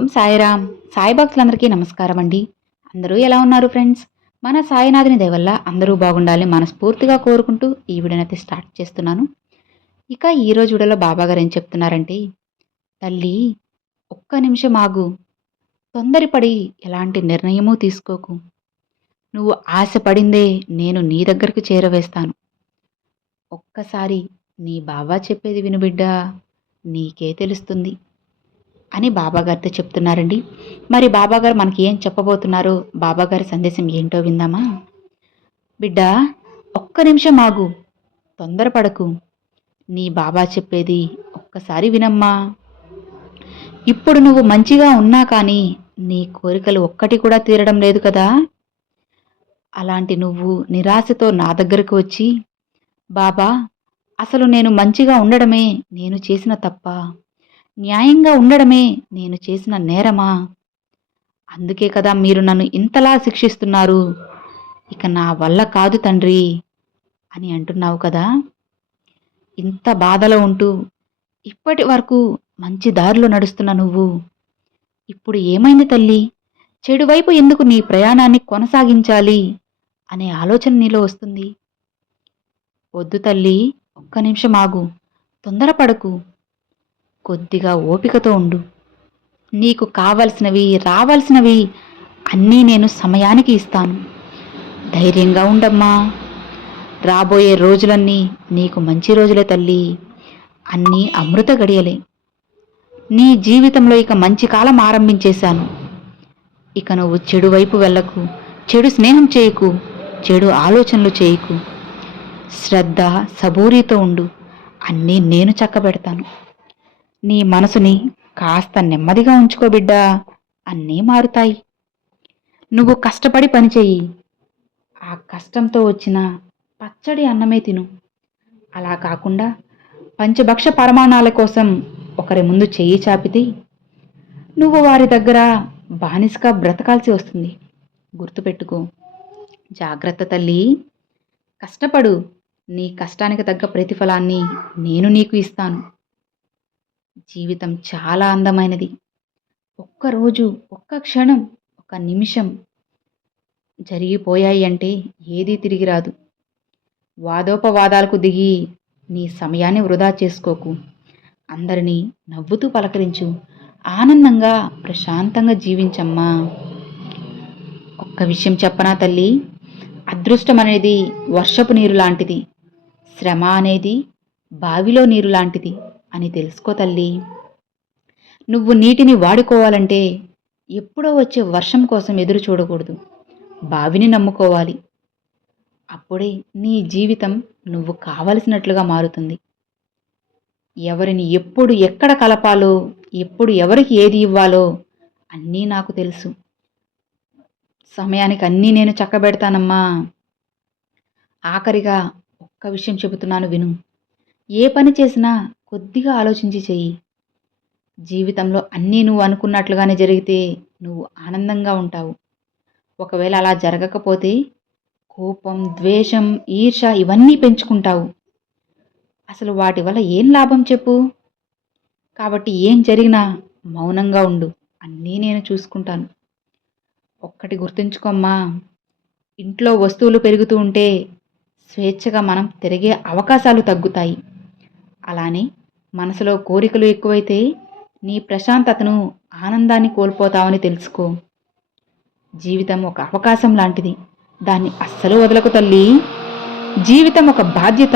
ఓం సాయిరామ్. సాయి భక్తులందరికీ నమస్కారం అండి. అందరూ ఎలా ఉన్నారు ఫ్రెండ్స్? మన సాయినాథుని దయవల్ల అందరూ బాగుండాలని మనస్ఫూర్తిగా కోరుకుంటూ ఈ వీడియోనైతే స్టార్ట్ చేస్తున్నాను. ఇక ఈరోజు వీడియోలో బాబా గారు ఏం చెప్తున్నారంటే తల్లి ఒక్క నిమిషం ఆగు. తొందరపడి ఎలాంటి నిర్ణయమూ తీసుకోకు. నువ్వు ఆశపడిందే నేను నీ దగ్గరకు చేరవేస్తాను. ఒక్కసారి నీ బాబా చెప్పేది విను బిడ్డా. నీకే తెలుస్తుంది. అని బాబాగారితో చెప్తున్నారండి. మరి బాబాగారు మనకి ఏం చెప్పబోతున్నారో? బాబాగారి సందేశం ఏంటో విందామా? బిడ్డ ఒక్క నిమిషం ఆగు. తొందరపడకు. నీ బాబా చెప్పేది ఒక్కసారి వినమ్మా. ఇప్పుడు నువ్వు మంచిగా ఉన్నా కానీ నీ కోరికలు ఒక్కటి కూడా తీరడం లేదు కదా. అలాంటి నువ్వు నిరాశతో నా దగ్గరకు వచ్చి బాబా అసలు నేను మంచిగా ఉండడమే నేను చేసిన తప్ప న్యాయంగా ఉండడమే నేను చేసిన నేరమా? అందుకే కదా మీరు నన్ను ఇంతలా శిక్షిస్తున్నారు. ఇక నా వల్ల కాదు తండ్రి అని అంటున్నావు కదా? ఇంత బాధలో ఉంటూ ఇప్పటి వరకు మంచి దారిలో నడుస్తున్న నువ్వు. ఇప్పుడు ఏమైంది తల్లి? చెడువైపు ఎందుకు నీ ప్రయాణాన్ని కొనసాగించాలి అనే ఆలోచన నీలో వస్తుంది. వద్దు తల్లి ఒక్క నిమిషం ఆగు. తొందరపడకు. కొద్దిగా ఓపికతో ఉండు. నీకు కావలసినవి రావాల్సినవి అన్నీ నేను సమయానికి ఇస్తాను. ధైర్యంగా ఉండమ్మా. రాబోయే రోజులన్నీ నీకు మంచి రోజులే తల్లి. అన్నీ అమృత గడియలే. నీ జీవితంలో ఇక మంచి కాలం ఆరంభించేశాను. ఇక నువ్వు చెడు వైపు వెళ్ళకు. చెడు స్నేహం చేయకు. చెడు ఆలోచనలు చేయకు. శ్రద్ధ సబూరితో ఉండు. అన్నీ నేను చక్కబెడతాను. నీ మనసుని కాస్త నెమ్మదిగా ఉంచుకో బిడ్డా. అన్నీ మారుతాయి. నువ్వు కష్టపడి పనిచేయి ఆ కష్టంతో వచ్చిన పచ్చడి అన్నమే తిను. అలా కాకుండా పంచభక్ష పరమాణాల కోసం ఒకరి ముందు చెయ్యి చాపితే నువ్వు వారి దగ్గర బానిసగా బ్రతకాల్సి వస్తుంది. గుర్తుపెట్టుకో. జాగ్రత్త తల్లి. కష్టపడు. నీ కష్టానికి తగ్గ ప్రతిఫలాన్ని నేను నీకు ఇస్తాను. జీవితం చాలా అందమైనది. ఒక్కరోజు ఒక్క క్షణం ఒక నిమిషం జరిగిపోయాయి అంటే ఏదీ తిరిగి రాదు. వాదోపవాదాలకు దిగి నీ సమయాన్ని వృధా చేసుకోకు. అందరినీ నవ్వుతూ పలకరించు. ఆనందంగా ప్రశాంతంగా జీవించమ్మా. ఒక్క విషయం చెప్పనా తల్లి? అదృష్టం అనేది వర్షపు నీరు లాంటిది. శ్రమ అనేది బావిలో నీరు లాంటిది. అని తెలుసుకో తల్లి. నువ్వు నీటిని వాడుకోవాలంటే ఎప్పుడో వచ్చే వర్షం కోసం ఎదురు చూడకూడదు. బావిని నమ్ముకోవాలి. అప్పుడే నీ జీవితం నువ్వు కావలసినట్లుగా మారుతుంది. ఎవరిని ఎప్పుడు ఎక్కడ కలపాలో ఎప్పుడు ఎవరికి ఏది ఇవ్వాలో అన్నీ నాకు తెలుసు. సమయానికి అన్నీ నేను చక్కబెడతానమ్మా. ఆఖరిగా ఒక్క విషయం చెబుతున్నాను విను. ఏ పని చేసినా కొద్దిగా ఆలోచించి చెయ్యి. జీవితంలో అన్నీ నువ్వు అనుకున్నట్లుగానే జరిగితే నువ్వు ఆనందంగా ఉంటావు. ఒకవేళ అలా జరగకపోతే కోపం ద్వేషం ఈర్ష ఇవన్నీ పెంచుకుంటావు. అసలు వాటి వల్ల ఏం లాభం చెప్పు? కాబట్టి ఏం జరిగినా మౌనంగా ఉండు. అన్నీ నేను చూసుకుంటాను. ఒక్కటి గుర్తుంచుకోమ్మా. ఇంట్లో వస్తువులు పెరుగుతూ ఉంటే స్వేచ్ఛగా మనం తిరిగే అవకాశాలు తగ్గుతాయి. అలానే మనసులో కోరికలు ఎక్కువైతే నీ ప్రశాంతతను ఆనందాన్ని కోల్పోతావని తెలుసుకో. జీవితం ఒక అవకాశం లాంటిది. దాన్ని అస్సలు వదలకు తల్లి. జీవితం ఒక బాధ్యత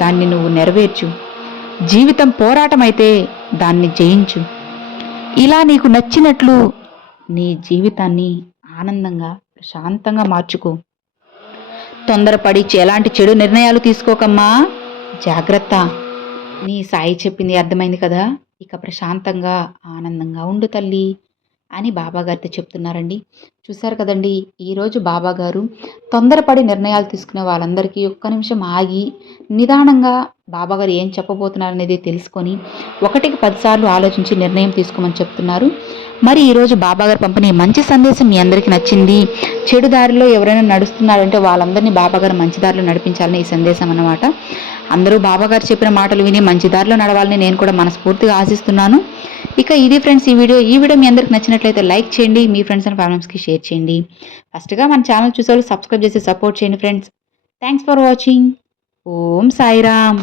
దాన్ని నువ్వు నెరవేర్చు. జీవితం పోరాటమైతే దాన్ని జయించు. ఇలా నీకు నచ్చినట్లు నీ జీవితాన్ని ఆనందంగా ప్రశాంతంగా మార్చుకో. తొందరపడి ఎలాంటి చెడు నిర్ణయాలు తీసుకోకమ్మా. జాగ్రత్త. నీ సాయి చెప్పింది అర్థమైంది కదా? ఇక ప్రశాంతంగా ఆనందంగా ఉండు తల్లి అని బాబాగారితో చెప్తున్నారండి. చూశారు కదండి ఈరోజు బాబాగారు తొందరపడి నిర్ణయాలు తీసుకునే వాళ్ళందరికీ ఒక్క నిమిషం ఆగి నిదానంగా బాబాగారు ఏం చెప్పబోతున్నారు అనేది తెలుసుకొని ఒకటికి పదిసార్లు ఆలోచించి నిర్ణయం తీసుకోమని చెప్తున్నారు. మరి ఈరోజు బాబాగారు పంపిణీ మంచి సందేశం మీ అందరికీ నచ్చింది? చెడు దారిలో ఎవరైనా నడుస్తున్నారంటే వాళ్ళందరినీ బాబాగారు మంచి దారిలో నడిపించాలని ఈ సందేశం అన్నమాట. అందరూ బాబాగారు చెప్పిన మాటలు విని మంచి దారిలో నడవాలని నేను కూడా మనస్ఫూర్తిగా ఆశిస్తున్నాను. ఇక ఇది ఫ్రెండ్స్ ఈ వీడియో. ఈ వీడియో మీ అందరికి నచ్చినట్లయితే లైక్ చేయండి మీ ఫ్రెండ్స్ అండ్ ఫ్యామిలీస్కి షేర్ చేయండి. ఫస్ట్గా మన ఛానల్ చూసేవాళ్ళు సబ్స్క్రైబ్ చేసి సపోర్ట్ చేయండి friends. Thanks for watching. Om Sairam.